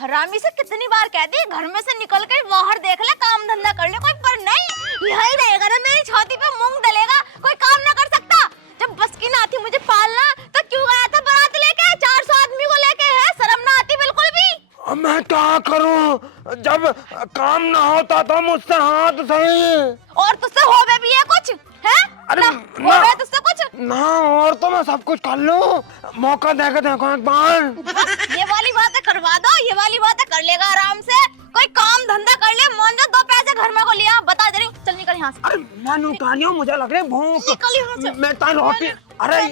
हरामी से कितनी बार कह दी घर में से निकल के बाहर देख ले, काम धंधा कर ले, कोई पर नहीं यही रहेगा ना, मेरी छाती पे मूंग डलेगा, कोई काम ना कर सकता। जब बस की ना थी मुझे पालना तो क्यों गया था बारात लेके, 400 आदमी को लेके, है शर्म ना आती बिल्कुल भी। मैं क्या करूं, जब काम ना होता तो मुझसे हाथ सही। और तुझसे होवे भी है कुछ है? अरे हो रहा है तुझसे कुछ ना, और तो मैं सब कुछ कर लूं, मौका देकर देखो एक बार। ये वाली बातें करवा दो, ये वाली बातें कर लेगा आराम से, कोई काम धंधा कर ले, मान जा 2 पैसे घर में को लिया, बता दे रही हूँ, चल निकल यहाँ से। अरे मैं नौकरी हूँ, मुझे लग रही है भूख, निकल यहाँ से। मैं ताई रोटी, अरे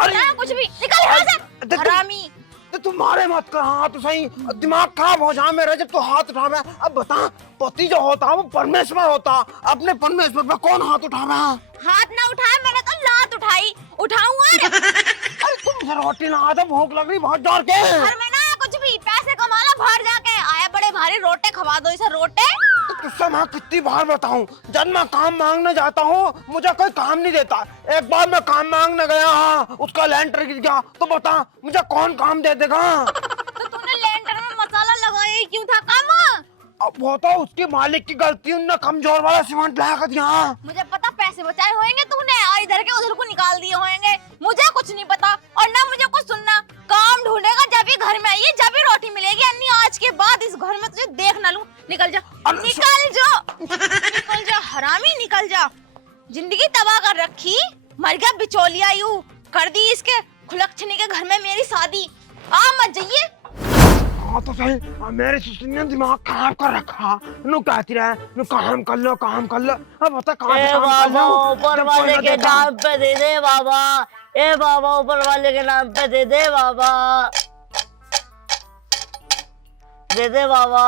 अरे कुछ भी निकल यहाँ से हरामी। तो तुम्हारे मत कर हाथ सही, दिमाग खराब हो जाए मेरा जब तू हाथ उठावे। अब बता, पति जो होता है वो परमेश्वर होता, अपने परमेश्वर पे कौन हाथ उठावे? हाथ ना उठाए, मैंने कल लात उठाई, उठाऊंगा। अरे तुम मुझे रोटी ना आता, भूख लग रही बहुत जोर के। घर में ना कुछ भी पैसे कमा ला, बाहर जाके आया बड़े भारी रोटे खवा दो इसे, रोटे। तो तुझसे मैं कितनी बार बताऊं, जब मैं काम मांगने जाता हूँ मुझे कोई काम नहीं देता। एक बार मैं काम मांगने गया, उसका लेंटर गिर गया, तो बता मुझे कौन काम दे देगा? तो तूने लेंटर में मसाला लगाया ही क्यों था काम? अब वो तो उसके मालिक की गलती, उनने कमजोर वाला सीमेंट ला कर दिया। मुझे पता पैसे बचाए होंगे तूने और इधर के उधर को निकाल दिए होंगे, मुझे कुछ नहीं पता और ना मुझे कुछ सुनना। काम ढूंढेगा जब ही घर में आइए, जब ही रोटी मिलेगी, अन्नी आज के बाद इस घर में तुझे देख ना लूं। निकल जा, निकल जा, निकल जा हरामी, निकल जा। जिंदगी तबाह कर रखी, मर गया बिचौलिया, यूं कर दी इसके खुलकछनी के घर में मेरी शादी। आ मत जाइए। हाँ तो सही, मेरे ससुर ने दिमाग खराब कर रखा, नु कहती रहे नु काम कर लो, काम कर लो। अब बता कहाँ से काम कर लो? ऊपर वाले के नाम पे दे दे बाबा, ए बाबा ऊपर वाले के नाम पे दे दे बाबा, दे दे बाबा।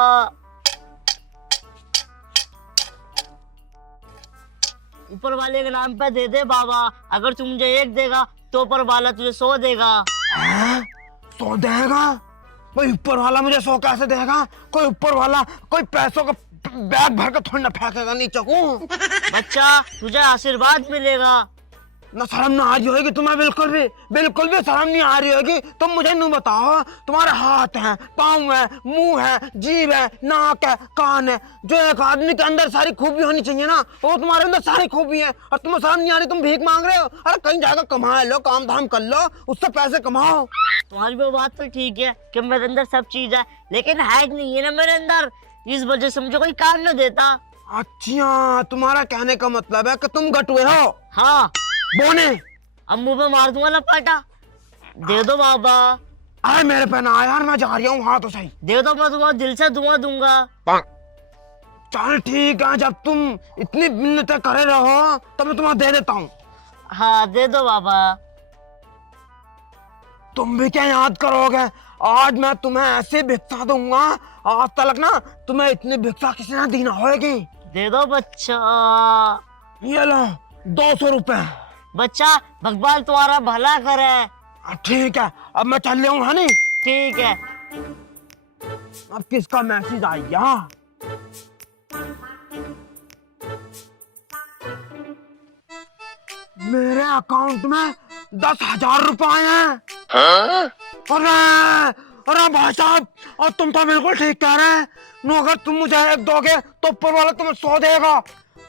ऊपर वाले के नाम पे दे दे बाबा, अगर तू मुझे 1 देगा तो ऊपर वाला तुझे 100 देगा। 100 देगा? कोई ऊपर वाला मुझे 100 कैसे देगा? कोई ऊपर वाला कोई पैसों का बैग भर के थोड़ी ना फेंकेगा नीचे को। बच्चा तुझे आशीर्वाद मिलेगा। ना शर्म ना आ रही होगी तुम्हें, बिल्कुल भी शर्म नहीं आ रही होगी। तुम मुझे नु बताओ, तुम्हारे हाथ है, पाँव है, मुंह है, जीभ है, नाक है, कान है, जो एक आदमी के अंदर सारी खूबी होनी चाहिए ना, वो तुम्हारे अंदर सारी खूबी है, और तुम्हें शर्म नहीं आ रही, तुम भीख मांग रहे हो। अरे कहीं जाकर कमा लो, काम धाम कर लो, उससे पैसे कमाओ। तुम्हारी वो बात तो ठीक है कि मेरे अंदर सब चीज है, लेकिन है नहीं है ना मेरे अंदर, इस वजह से मुझे कोई काम न देता। अच्छा, तुम्हारा कहने का मतलब है कि तुम गटुए हो? हाँ। बोने अब मुंह पे मार दूंगा लपाटा। दे दो बाबा। अरे मेरे पे ना यार, मैं जा रही हूँ। हाँ तो सही, दे दो, मैं तुम्हारा दिल से दुआ दूंगा। चल ठीक है, जब तुम इतनी मिन्नतें करे रहो तो मैं तुम्हें दे देता हूँ। हाँ दे दो बाबा। तुम भी क्या याद करोगे, आज मैं तुम्हें ऐसे भिक्षा दूंगा, आज तक ना तुम्हें इतनी भिक्षा किसी ने दी ना होगी। दे दो बच्चा। ये लो 200 रुपए। बच्चा भगवान तुम्हारा भला करे। ठीक है, अब मैं चल रहा हूँ, है नहीं? ठीक है। अब किसका मैसेज आ गया? मेरे अकाउंट में 10,000 रुपए हैं। अरे भाई साहब, और तुम तो बिल्कुल ठीक कह रहे हैं। नो, अगर तुम मुझे 1 दोगे तो ऊपर वाला तुम्हें 100 देगा।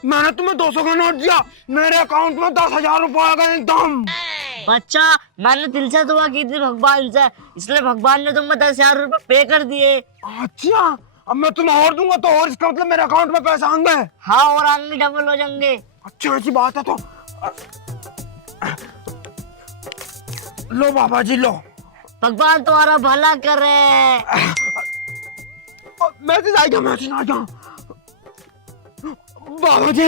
मैंने तुम्हें 200 का नोट दिया, मेरे अकाउंट में 10,000 रुपए आ गए एकदम। बच्चा मैंने दिल से दुआ की थी भगवान से, इसलिए भगवान ने तुम्हें 10,000 रुपए पे कर दिए। अच्छा, अब मैं तुम्हें और दूंगा तो और, इसका मतलब मेरे अकाउंट में पैसे आएंगे? हाँ, और आगे डबल हो जाएंगे। अच्छा, ऐसी बात है तो लो बाबा जी, लो। भगवान तुम्हारा भला करे। मैसेज आ गया। बाबा जी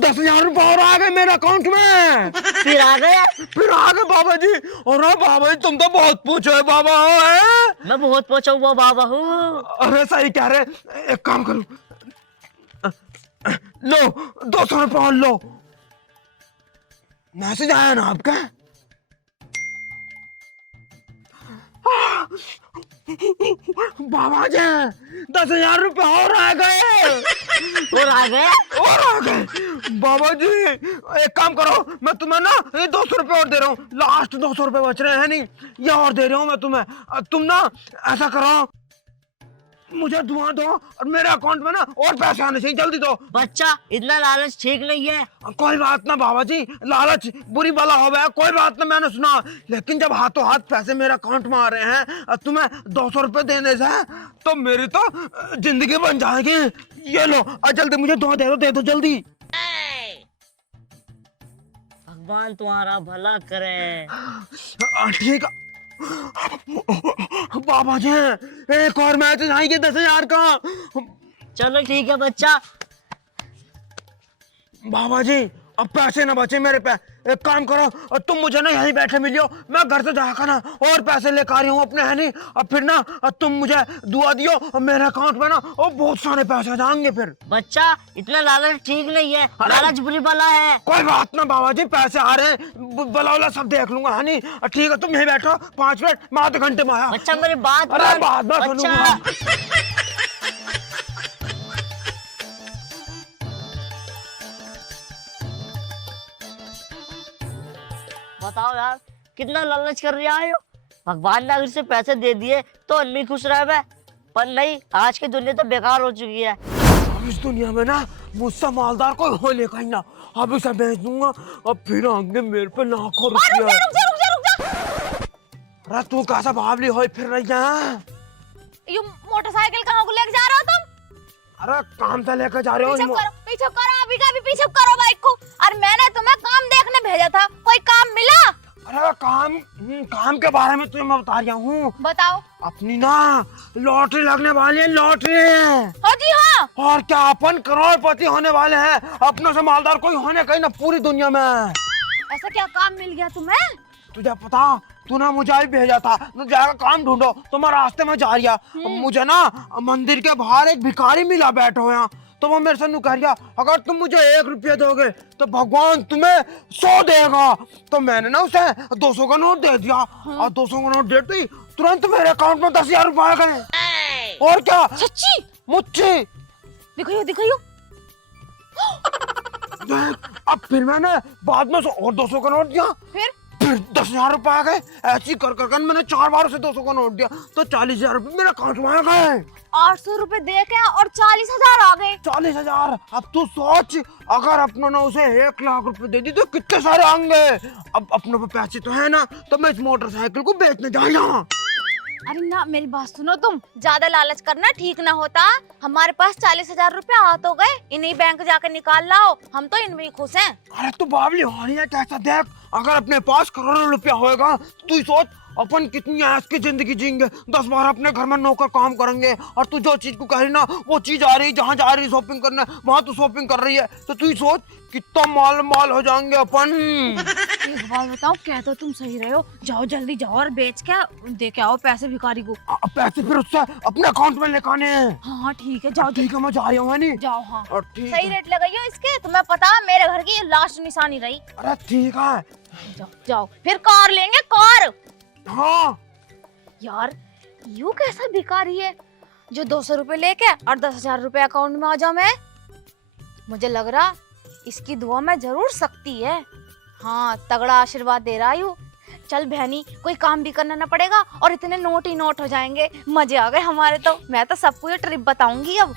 10,000 रुपए और आ गए मेरे अकाउंट में। फिर आ गए बाबा जी। और बाबा जी, तुम तो बहुत पूछो है बाबा है? मैं बहुत पूछा हुआ बाबा हूँ। अरे सही कह रहे, एक काम करो, लो 200 रुपए और लो। मैसेज आया ना आपका? बाबा जी 10,000 रुपए और आ गए। और आ गए बाबा जी, एक काम करो, मैं तुम्हें ना ये 200 रुपए और दे रहा हूँ, लास्ट 200 रुपए बच रहे हैं नहीं, ये और दे रहा हूँ मैं तुम्हें। तुम ना ऐसा करो, मुझे धुआं दो और मेरे अकाउंट में ना और पैसे आने चाहिए, जल्दी दो। बच्चा इतना लालच ठीक नहीं है। कोई बात ना बाबा जी, लालच बुरी बला हो गया, कोई बात ना, मैंने सुना। लेकिन जब हाथों हाथ पैसे मेरे अकाउंट में आ रहे हैं और तुम्हें 200 रुपए देने से तो मेरी तो जिंदगी बन जाएगी। ये लो, और जल्दी मुझे दे दो जल्दी। भगवान तुम्हारा भला करे। ठीक है बाबा जी, एक और मैच जाएंगे 10,000 का। चलो ठीक है बच्चा। बाबा जी अब पैसे ना बचे मेरे पे, एक काम करो और तुम मुझे ना यहीं बैठे मिलियो, मैं घर से जाकर ना और पैसे लेकर आ रही हूँ अपने, है नहीं। और फिर ना तुम मुझे दुआ दियो और मेरे अकाउंट में ना और बहुत सारे पैसे जाएंगे फिर। बच्चा इतना लालच ठीक नहीं है, लालच बुरी बला है। कोई बात ना बाबा जी, पैसे आ रहे हैं, बला वाला सब देख लूंगा, है नहीं। ठीक है तुम यहीं बैठो 5 मिनट, मैं आधे घंटे में आया। बच्चा मेरी बात अरे मान। बात बात सुनूंगा। बताओ यार कितना लालच कर रहा है। भगवान ने अगर से पैसे दे दिए तो अन्नी खुश रहे, पर नहीं, आज की दुनिया तो बेकार हो चुकी है। अब इस दुनिया में ना मुझसे मालदार कोई हो लेगा ही ना, अब इसे बेच दूंगा और फिर आगे मेरे पे लाखों रुपया। रुक जा। अरे तू कैसा बावली हो फिर रही है? ये मोटरसाइकिल कहाँ को लेके जा रहे हो तुम? अरे काम से लेकर जा रहे हो। पीछे करो, अभी का भी पीछे करो बाइक को। और मैंने तुम्हें काम देखने भेजा था, कोई काम मिला? अरे काम के बारे में तुम्हें मैं बता रहा हूँ। बताओ। अपनी ना लॉटरी लगने वाली है, लॉटरी। हाँ जी हाँ। और क्या अपन करोड़पति होने वाले हैं, अपनों से मालदार कोई होने कहीं ना पूरी दुनिया में। ऐसा क्या काम मिल गया तुम्हें? तुझे पता, तूने मुझे ही भेजा था, तू जाकर काम ढूंढो, तो मैं रास्ते में जा रहा। मुझे ना मंदिर के बाहर एक भिखारी मिला बैठो यहाँ, तो वो मेरे से नु कह रहा अगर तुम मुझे 1 रुपया दोगे तो भगवान तुम्हें 100 देगा। तो मैंने ना उसे 200 का नोट दे दिया और 200 का नोट देते ही तुरंत मेरे अकाउंट में 10,000 रुपए आ गए। और क्या? सच्ची? मुझे दिखाइयो। अब फिर मैंने बाद में और 200 का नोट दिया, फिर 10,000 रुपए आ गए। ऐसी कर मैंने 4 बार उसे 200 का नोट दिया तो 40,000 रुपए मेरे अकाउंट में आ गए। 800 रुपए दे के और 40,000 आ गए। 40,000। अब तू सोच, अगर अपनों ने उसे 1 लाख रुपए दे दी तो कितने सारे आएंगे। अब अपनों पे पैसे तो है ना, तो मैं इस मोटरसाइकिल को बेचने जा रहा हूँ। अरे ना मेरी बात सुनो, तुम ज्यादा लालच करना ठीक ना होता। हमारे पास 40,000 रुपए आ तो गए, इन्हीं बैंक जाकर निकाल लाओ, हम तो इनमें ही खुश हैं। अरे तू बावली हो रही है कैसा? देख, अगर अपने पास करोड़ों रुपया होएगा तू ही सोच अपन कितनी ऐश की जिंदगी जिएंगे। 10 बार अपने घर में नौकर काम करेंगे और तू जो चीज को कह रही ना वो चीज आ रही, जहाँ जा रही शॉपिंग करने वहाँ तू शॉपिंग कर रही है, तो तू ही सोच कितना माल हो जाएंगे अपन। एक बात बताओ, क्या तो तुम सही रहे हो, जाओ जल्दी जाओ और बेच के दे के आओ पैसे भिखारी को। पैसे फिर उससे अपने अकाउंट में लेकर आने हैं। हाँ ठीक है, जाओ। ठीक है मैं जा रहा हूँ, नहीं जाओ। हाँ और ठीक सही रेट लगाइयो इसके, तुम्हें पता मेरे घर की ये लास्ट निशानी रही। अरे ठीक है, जाओ। फिर कार लेंगे, कार। हाँ यार यू कैसा भिखारी है जो 200 रुपए लेके और 10,000 रुपए अकाउंट में आ जाओ। मैं मुझे लग रहा इसकी दुआ में जरूर शक्ति है। हाँ तगड़ा आशीर्वाद दे रहा हूँ। चल बहनी, कोई काम भी करना ना पड़ेगा और इतने नोट ही नोट हो जाएंगे। मजे आ गए हमारे तो। मैं तो सबको ये ट्रिप बताऊंगी अब।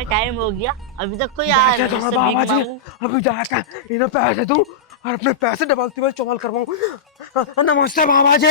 टाइम हो गया, अभी तक कोई आया नहीं। बाबा जी अभी जाकर इन्हें पैसे दूं और अपने पैसे डबल तिबल चौबल करवाऊं। नमस्ते बाबा जी।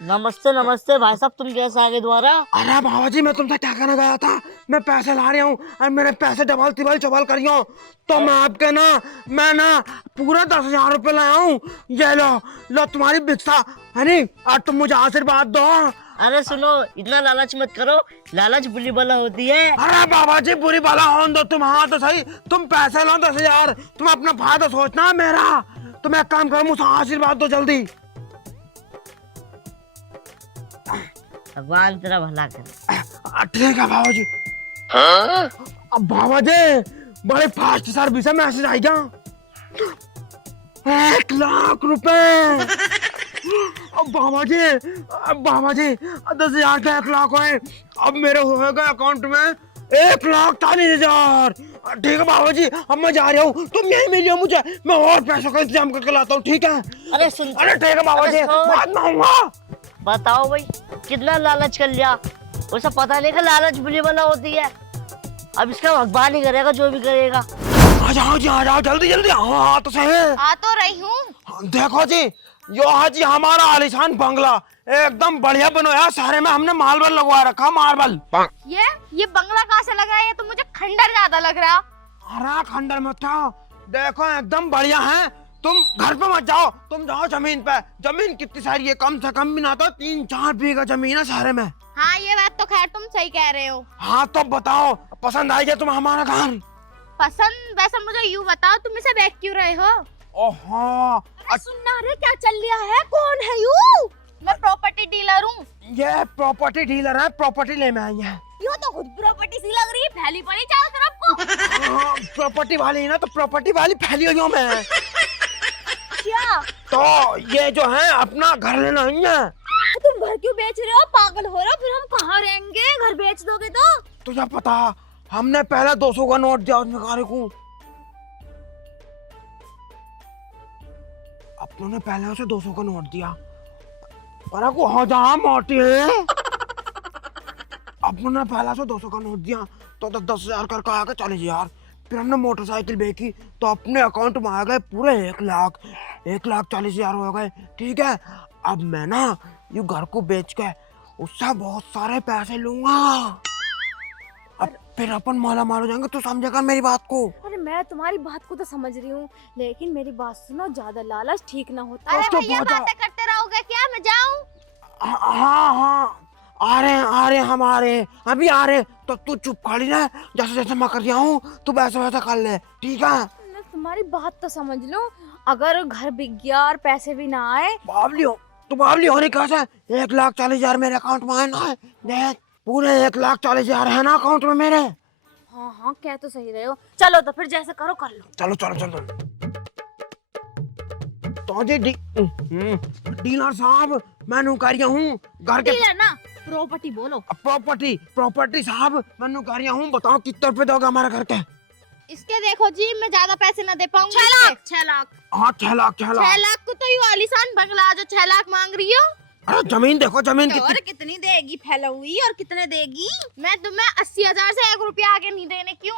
नमस्ते भाई साहब, तुम कैसे आगे दोबारा? अरे बाबा जी मैं तुमसे क्या कहने गया था, मैं पैसे ला रहा हूँ और मेरे पैसे डबल तिबल चौबल करियो, तो मैं आपके मैं पूरा 10,000 रुपए लाया हूँ। ये लो तुम्हारी भिक्षा, है नी, और तुम मुझे आशीर्वाद दो। अरे सुनो, इतना लालच मत करो, लालच बुरी बला होती है। अरे बाबा जी बुरी बला होने दो तुम। हाँ तो सही, तुम पैसे लो 10,000, तुम अपना फायदा सोचना मेरा। तुम एक काम करो, मुझे आशीर्वाद दो जल्दी। भगवान तेरा भला करे। ठीक है बाबा जी। अब बाबा जी बड़े फास्ट सर्विस है, मैसेज आई क्या? 1 लाख रुपए। अब बाबा जी 10,000 का 1 लाख है, अब मेरे होगा अकाउंट में 1,40,000। ठीक है बाबा जी, अब मैं जा रहा हूँ, तुम यही मिलियो मुझे, मैं और पैसों का इंतजाम करके लाता हूँ। ठीक है? अरे सुन, अरे ठीक है बाबा जी, बाद में आऊंगा। बताओ भाई, कितना लालच कर लिया। उसे पता नहीं कि लालच बुरी बला होती है। अब इसका भगवान ही करेगा जो भी करेगा। आ जाओ जी, आ जाओ जल्दी जल्दी। हाँ तो सही है। आ तो रही हूँ। देखो जी, यो है जी हमारा आलीशान बंगला, एकदम बढ़िया बनवाया। सारे में हमने मार्बल लगवा रखा, मार्बल। ये बंगला कहाँ से लग रहा है? ये तो मुझे खंडर ज्यादा लग रहा। अरे खंडर मत जाओ, देखो एकदम बढ़िया है। तुम घर पे मत जाओ, तुम जाओ जमीन पे। जमीन कितनी सारी है, कम से कम भी ना तो 3-4 बीघा जमीन है सारे में। हाँ ये बात तो खैर तुम सही कह रहे हो। हाँ तो बताओ, पसंद आई क्या तुम्हें हमारा घर? पसंद? वैसे मुझे यूँ बताओ, तुम इसे देख क्यों रहे हो? ओहो, सुनना रे, क्या चल रहा है? कौन है यू? मैं प्रॉपर्टी डीलर हूँ। ये प्रॉपर्टी डीलर है, प्रॉपर्टी लेने आई है। यो तो खुद प्रॉपर्टी सी लग रही है, फैली पड़ी चारों तरफ को। प्रॉपर्टी वाली है ना, तो प्रॉपर्टी वाली फैली हुई हूँ मैं। क्या? तो ये जो है अपना घर लेना ही है। तुम घर क्यों बेच रहे हो? पागल हो रहे हो? फिर हम कहाँ रहेंगे? घर बेच दोगे तो? तुझे पता, हमने पहले 200 का नोट दिया उसमें कार को, अपनों ने पहले उसे 200 का नोट दिया। पर को हो जा मोटी है। अपनों ने पहले से 200 का नोट दिया तो 10,000 करके आ गए 40,000। फिर हमने मोटरसाइकिल बेची तो अपने अकाउंट में आ गए पूरे 1,40,000 हो गए। ठीक है, अब मैं ना ये घर को बेच के उससे बहुत सारे पैसे लूंगा। अब फिर अपन माला मार हो जाएंगे, तू समझेगा मेरी बात को? अरे मैं तुम्हारी बात को तो समझ रही हूँ, लेकिन मेरी बात सुनो, ज्यादा लालच ठीक ना होता। अरे भैया बातें करते रहोगे क्या? मैं जाऊँ? हाँ हाँ, आ रहे हम आ रहे, अभी आ रहे। तो तू चुप खड़ी रह, जैसे जैसे मैं कर दिया हूँ तू वैसा वैसा कर ले, ठीक है? मैं तुम्हारी बात तो समझ लूं, अगर घर बिक गया और पैसे भी ना आए। बावली हो तू, बावली होने कैसे? 1,40,000 मेरे अकाउंट में है ना, देख पूरे 1,40,000 है ना अकाउंट में मेरे। हाँ हाँ, कह तो सही रहे हो। चलो तो फिर जैसे करो कर लो। चलो चलो चलो। तो जी डीलर साहब, मैं नौकरिया हूँ घर के। डीलर ना, प्रॉपर्टी बोलो। प्रॉपर्टी साहब, मैं नौकरिया हूँ। बताओ कितने रुपए दोगे हमारे घर के? इसके देखो जी, मैं ज्यादा पैसे ना दे पाऊंगी। 6 लाख। 6 लाख। हाँ 6 लाख। 6 लाख को तो ये आलीशान बंगला जो 6 लाख मांग रही हो। अरे जमीन देखो, जमीन और कितनी देगी फैला हुई, और कितने देगी? मैं तुम्हें 80,000 से 1 रुपया आगे नहीं देने। क्यों?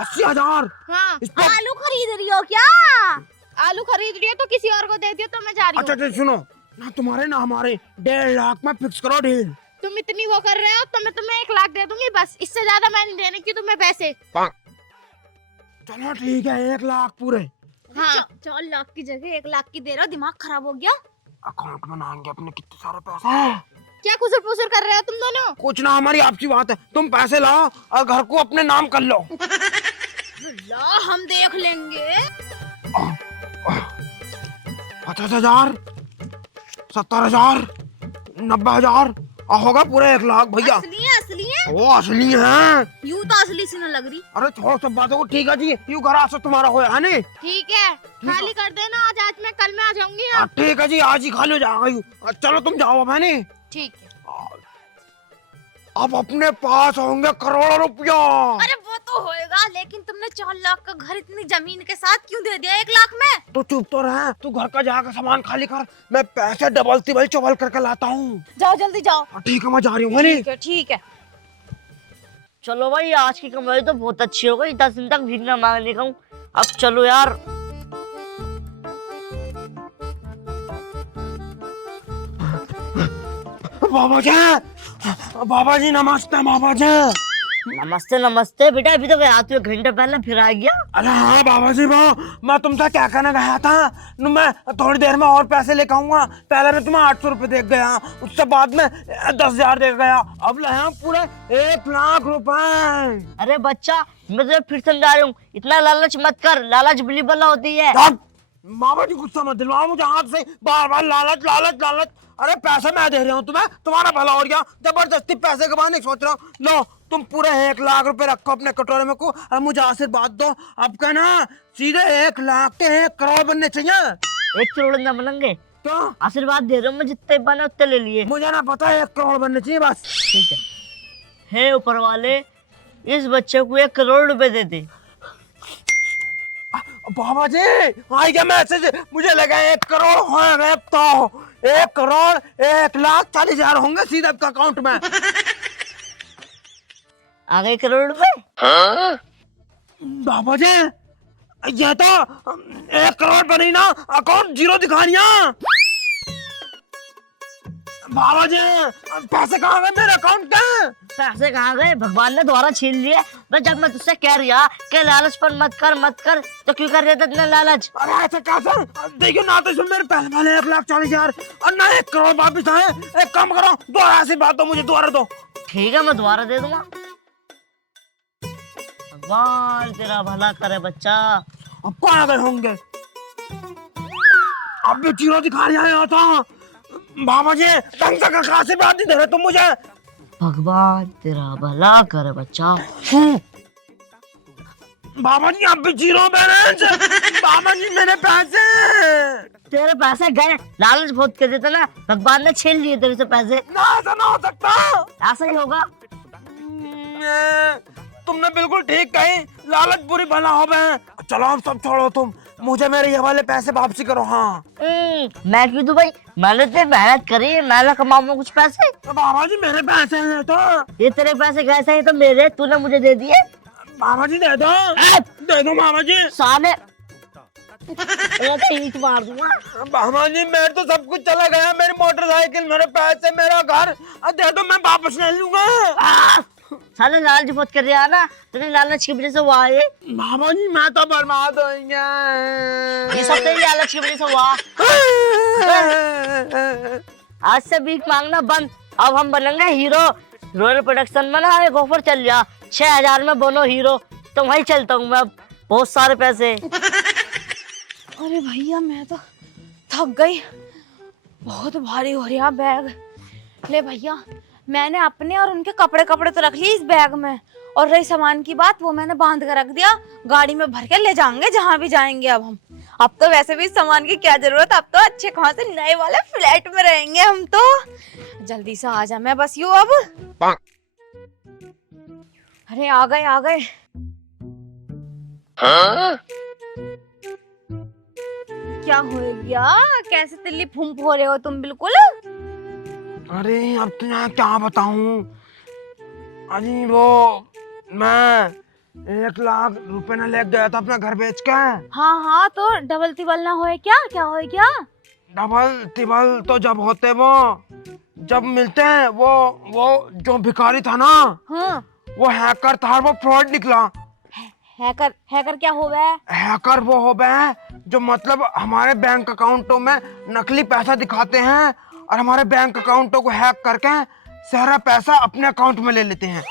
80,000? हाँ। पर... आलू खरीद रही हो क्या? आलू खरीद रही हो तो किसी और को दे दियो, तो मैं जा रही हूँ। अच्छा सुनो ना, तुम्हारे ना हमारे 1.5 लाख में फिक्स करो डील। तुम इतनी वो कर रहे हो तो मैं तुम्हें 1 लाख दे दूंगी बस, इससे ज्यादा मैं नहीं देने की तुम्हें पैसे। चलो ठीक है, 1 लाख पूरे। हाँ 4 लाख की जगह 1 लाख की दे रहा हो, दिमाग खराब हो गया? अकाउंट में आएंगे अपने कितने सारे पैसे। क्या कुसुर पुसुर कर रहे हो तुम दोनों? कुछ ना, हमारी आपसी बात है। तुम पैसे लाओ और घर को अपने नाम कर लो। ला, हम देख लेंगे। 50,000, 70,000, 90,000 होगा पूरे 1 लाख भैया। असली है? वो असली है। यूं तो असली सी न लग रही। अरे छोड़ो सब बातों को, ठीक है जी, यूं घर आ तुम्हारा होया है नहीं? ठीक है, खाली कर देना आज मैं कल में आ जाऊंगी। ठीक है जी, आज ही खाली हो जाएगा यूं। चलो तुम जाओ अब, है नहीं? ठीक है। अब अपने पास होंगे करोड़ों रुपया। अरे वो तो होएगा, लेकिन तुमने 4 लाख का घर इतनी जमीन के साथ क्यों दे दिया 1 लाख में? तो चुप तो रह, तू घर का जाकर सामान खाली कर, मैं पैसे डबल तिबल चबल करके लाता हूँ। जाओ जल्दी जाओ। ठीक है, मैं जा रही हूँ। ठीक है ठीक है। चलो भाई, आज की कमाई तो बहुत अच्छी हो गई। 10 दिन तक भीखना मांगने का हूँ। अब चलो यार। बाबा जी नमस्ते। बाबा जी नमस्ते। नमस्ते बेटा, अभी तो गया तू 1 घंटे पहले, फिर आ गया। अरे हाँ बाबा जी, मैं तुमसे क्या कहने गया था, मैं थोड़ी देर में और पैसे लेकर आऊंगा। पहले मैं तुम्हें 800 रुपए दे गया, उससे बाद में 10,000 दे गया, अब लाया पूरे 1 लाख रुपए। अरे बच्चा, मैं तुझे फिर समझा रही हूँ, इतना लालच मत कर, लालच बुरी बला होती है। मामा जी गुस्सा मत दिलवाओ मुझे हाथ से, बार बार लालच लालच लालच। अरे पैसे मैं दे रहा हूँ तुम्हें, तुम्हारा भला हो गया। जबरदस्ती पैसे के बारे नहीं सोच रहा हूँ। लो तुम पूरे 1 लाख रुपए रखो अपने कटोरे में को, और मुझे आशीर्वाद दो। अब क्या ना, सीधे 1 लाख के 1 करोड़ बनने चाहिए। 1 करोड़ ना बनेंगे तो आशीर्वाद दे रहा हूँ मैं, जितने बने उतने ले लिए। मुझे ना पता है, 1 करोड़ बनने चाहिए बस। ठीक है, हे ऊपर वाले, इस बच्चे को 1 करोड़ रुपए दे दे। बाबा जी आई क्या मैसेज? मुझे लगा 1 करोड़ हो गए। तो 1,01,40,000 होंगे सीधे आपका अकाउंट में। आ गए करोड़ रुपए। बाबा जी ये तो 1 करोड़ बनी ना, अकाउंट 0 दिखा रही है। बाबा जी पैसे कहाँ गए मेरे अकाउंट के? पैसे कहाँ गए? भगवान ने दोबारा छीन लिए। मैं जब मैं तुझसे कह रहा कि लालच पर मत कर तो क्यों कर रहे थे इतना लालच? अरे ऐसा कैसे? देखियो ना तो इसमें मेरे पैसे वाले 1,40,000 और ना 1 करोड़ वापिस आए। एक काम करो, दोबारा ऐसी बात दो, मुझे दोबारा दो। ठीक है मैं दोबारा दे दूंगा। भगवान तेरा भला करे बच्चा। अब कौन आ गए होंगे? अब भी 0 दिखा रहा था। बाबा जी ढंग से कहाँ से बात नहीं दे रहे तुम मुझे। भगवान तेरा भला करे बच्चा। बाबा जी अब भी 0 बैलेंस। बाबा जी मेरे पैसे। तेरे पैसे गए, लालच बहुत कर देता ना, भगवान ने छीन लिए तेरे से पैसे। ना ऐसा ना हो सकता। ऐसा ही होगा। तुमने बिल्कुल ठीक कही, लालच बुरी भला हो गए। चलो अब सब छोड़ो तुम, मुझे मेरे ये वाले पैसे वापसी करो। हाँ मैं क्यों दूं भाई? मैंने तो मेहनत करी, मैंने कमाऊंगा कुछ पैसे। तो बाबा जी मेरे पैसे हैं तो। ये तेरे पैसे कैसे हैं? तो मेरे तूने मुझे दे दिए। बाबा जी दे दो बाबा जी। साले ईंट मार दूंगा। बाबा जी मेरे तो सब कुछ चला गया, मेरी मोटरसाइकिल, मेरे पैसे, मेरा घर। दे दो मैं वापस ले लूंगा। साले लालच बहुत कर रहा है ना, तेरे लालच की वजह से हुआ है। बाबा जी मैं तो बर्बाद हो गया। ये सब तेरी लालच की वजह से हुआ। आज से भीख मांगना बंद, अब हम बनेंगे हीरो। रॉयल प्रोडक्शन में ना एक ऑफर चल रहा, 6,000 में बनो हीरो। तो वहीं चलता हूँ मैं, बहुत सारे पैसे। अरे भैया मैं तो थक गई, बहुत भारी हो रहा बैग। ले भैया मैंने अपने और उनके कपड़े तो रख लिए इस बैग में, और रही सामान की बात वो मैंने बांध कर रख दिया, गाड़ी में भर के ले जाएंगे जहाँ भी जाएंगे। अब तो वैसे भी इस सामान की क्या जरूरत, अब तो अच्छे खासे नए वाले फ्लैट में रहेंगे हम तो। जल्दी से आ जा, मैं बस यूं अब। अरे आ गए। क्या हो गया? कैसे तिल्ली फुंप हो रहे हो तुम बिल्कुल? अरे अब तो यहाँ क्या बताऊं। अजी वो मैं 1,00,000 रुपए ना ले गया था अपना घर बेच के। हाँ तो डबल तिबल ना होए क्या? क्या होए क्या? डबल तिबल तो जब होते वो, जब मिलते हैं वो जो भिखारी था ना, हाँ वो हैकर था, वो फ्रॉड निकला। हैकर क्या हो गया? हैकर वो हो गए जो मतलब हमारे बैंक अकाउंटों में नकली पैसा दिखाते हैं और हमारे बैंक अकाउंटों को हैक करके सारा पैसा अपने अकाउंट में ले लेते हैं।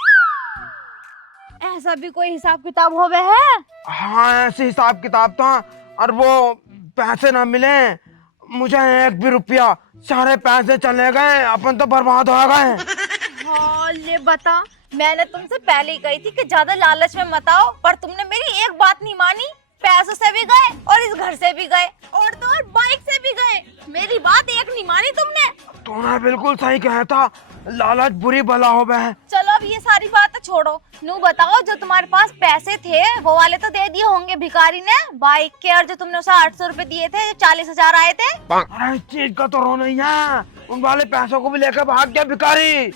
ऐसा भी कोई हिसाब किताब हो गया है? हाँ ऐसे हिसाब किताब था, और वो पैसे ना मिले मुझे 1 भी रुपया, सारे पैसे चले गए, अपन तो बर्बाद हो गए। हाँ ले बता, मैंने तुमसे पहले ही कही थी कि ज्यादा लालच में मत आओ, पर तुमने मेरी एक बात नहीं मानी। पैसों से भी गए और इस घर से भी गए और तो और बाइक से भी गए, मेरी बात एक नहीं मानी तुमने। तूने बिल्कुल सही कहा था, लालच बुरी भला हो गए। चलो अब ये सारी बातें छोड़ो, नू बताओ जो तुम्हारे पास पैसे थे वो वाले तो दे दिए होंगे भिखारी ने बाइक के, और जो तुमने उसे 800 रुपए दिए थे, जो 40,000 आए थे। अरे इस चीज का तो रो नहीं है, उन वाले पैसों को भी लेकर भाग गया भिखारी।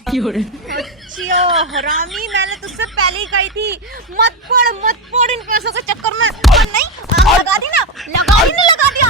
चियो हरामी, मैंने तुझसे पहले ही कही थी मत पड़ इन पैसों के चक्कर में। और नहीं लगा दी ना, लगा दिया।